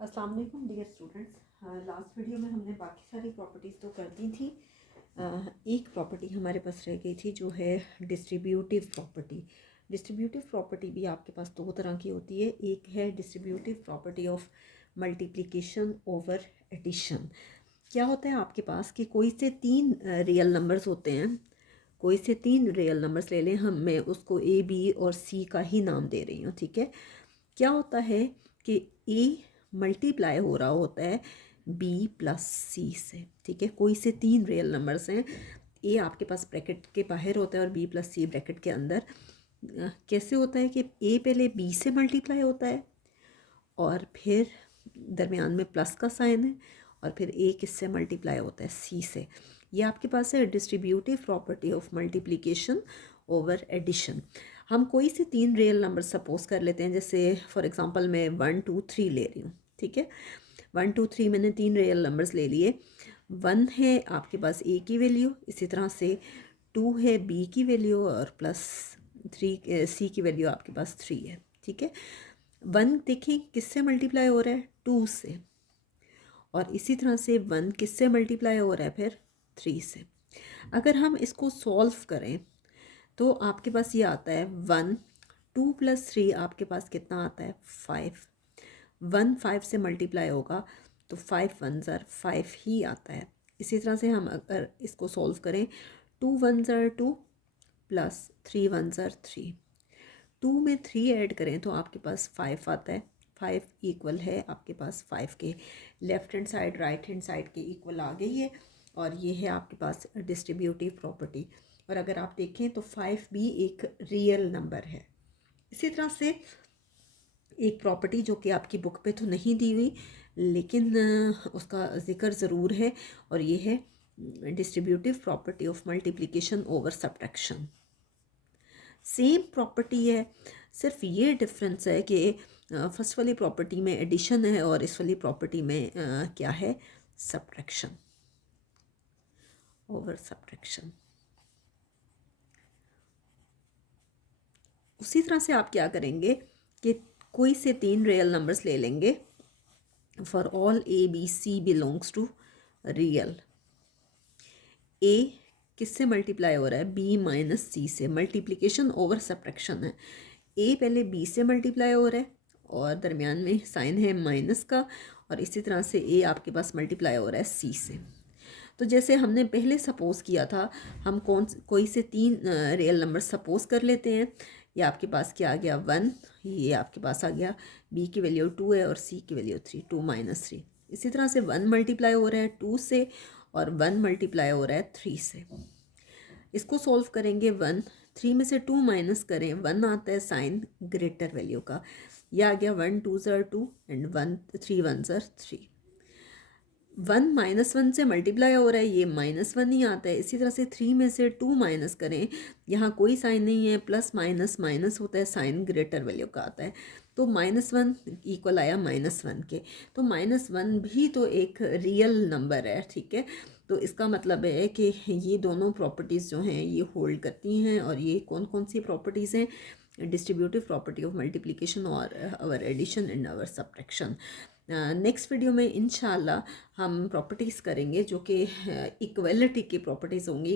अस्सलाम वालेकुम dear students. Last video में हमने बाकी सारी प्रॉपर्टीज़ तो कर दी थी। एक प्रॉपर्टी हमारे पास रह गई थी जो है डिस्ट्रीब्यूटिव प्रॉपर्टी। डिस्ट्रीब्यूटिव प्रॉपर्टी भी आपके पास दो तरह की होती है। एक है distributive property of multiplication over addition. क्या होता है आपके पास कि कोई से तीन रियल नंबर्स होते हैं, कोई से तीन रियल नंबर्स ले लें हम, मैं उसको ए बी और सी का ही नाम दे रही हूँ, ठीक है। क्या होता है कि ए मल्टीप्लाई हो रहा होता है बी प्लस सी से, ठीक है। कोई से तीन रियल नंबर्स हैं, ए आपके पास ब्रैकेट के बाहर होता है और बी प्लस सी ब्रैकेट के अंदर। कैसे होता है कि ए पहले बी से मल्टीप्लाई होता है और फिर दरमियान में प्लस का साइन है और फिर ए किससे मल्टीप्लाई होता है, सी से। ये आपके पास है distributive property of multiplication over addition. हम कोई से तीन रियल नंबर सपोज कर लेते हैं, जैसे फॉर एग्जांपल मैं 1 2 3 ले रही हूँ, ठीक है। 1 2 3 मैंने तीन रियल नंबर्स ले लिए। 1 है आपके पास ए की वैल्यू, इसी तरह से 2 है बी की वैल्यू और प्लस 3 सी की वैल्यू आपके पास 3 है, ठीक है। 1 देखें किससे मल्टीप्लाई हो रहा है, 2 से, और इसी तरह से 1 किससे मल्टीप्लाई हो रहा है, फिर 3 से। अगर हम इसको सॉल्व करें तो आपके पास ये आता है 1 2 + 3 आपके पास कितना आता है, 5। 1 5 से मल्टीप्लाई होगा तो 5 1 ज़र 5 ही आता है। इसी तरह से हम अगर इसको सॉल्व करें, 2 1 ज़र 2 + 3 1 ज़र 3, 2 में 3 ऐड करें तो आपके पास 5 आता है। 5 इक्वल है आपके पास 5 के left hand side right hand side के इक्वल आ गई है, और ये है आपके पास डिस्ट्रीब्यूटिव प्रॉपर्टी। और अगर आप देखें तो 5 भी एक रियल नंबर है। इसी तरह से एक प्रॉपर्टी जो कि आपकी बुक पे तो नहीं दी हुई लेकिन उसका ज़िक्र ज़रूर है, और ये है distributive property of multiplication over subtraction. Same property है, सिर्फ ये डिफरेंस है कि फर्स्ट वाली प्रॉपर्टी में एडिशन है और इस वाली प्रॉपर्टी में क्या है, सब्ट्रैक्शन, ओवर सब्ट्रैक्शन। उसी तरह से आप क्या करेंगे कि कोई से तीन रियल नंबर्स ले लेंगे, for all A B C belongs to real. A किससे मल्टीप्लाई हो रहा है, बी माइनस सी से, मल्टीप्लिकेशन ओवर सब्ट्रैक्शन है। ए पहले बी से मल्टीप्लाई हो रहा है और दरमियान में साइन है माइनस का, और इसी तरह से ए आपके पास मल्टीप्लाई हो रहा है सी से। तो जैसे हमने पहले सपोज़ किया था, हम कोई से तीन रियल नंबर सपोज़ कर लेते हैं। ये आपके पास क्या आ गया, 1, ये आपके पास आ गया बी की वैल्यू 2 है और सी की वैल्यू 3, 2 - 3। इसी तरह से 1 मल्टीप्लाई हो रहा है 2 से और 1 मल्टीप्लाई हो रहा है 3 से। इसको सॉल्व करेंगे, 1 3 में से 2 माइनस करें, 1 आता है साइन ग्रेटर वैल्यू का। यह आ गया 1 2 ज़र 2 एंड 1 3 1 ज़र 3। 1 -1 से मल्टीप्लाई हो रहा है, ये -1 ही आता है। इसी तरह से 3 में से 2 माइनस करें, यहाँ कोई साइन नहीं है, प्लस माइनस माइनस होता है, साइन ग्रेटर वैल्यू का आता है। तो -1 इक्वल आया -1 के। तो -1 भी तो एक रियल नंबर है, ठीक है। तो इसका मतलब है कि ये दोनों प्रॉपर्टीज़ जो हैं ये होल्ड करती हैं। और ये कौन कौन सी प्रॉपर्टीज़ हैं, डिस्ट्रीब्यूटिव प्रॉपर्टी ऑफ मल्टीप्लिकेशन और over addition and over subtraction. Next video में इंशाल्लाह हम प्रॉपर्टीज़ करेंगे जो कि इक्वलिटी की प्रॉपर्टीज़ होंगी।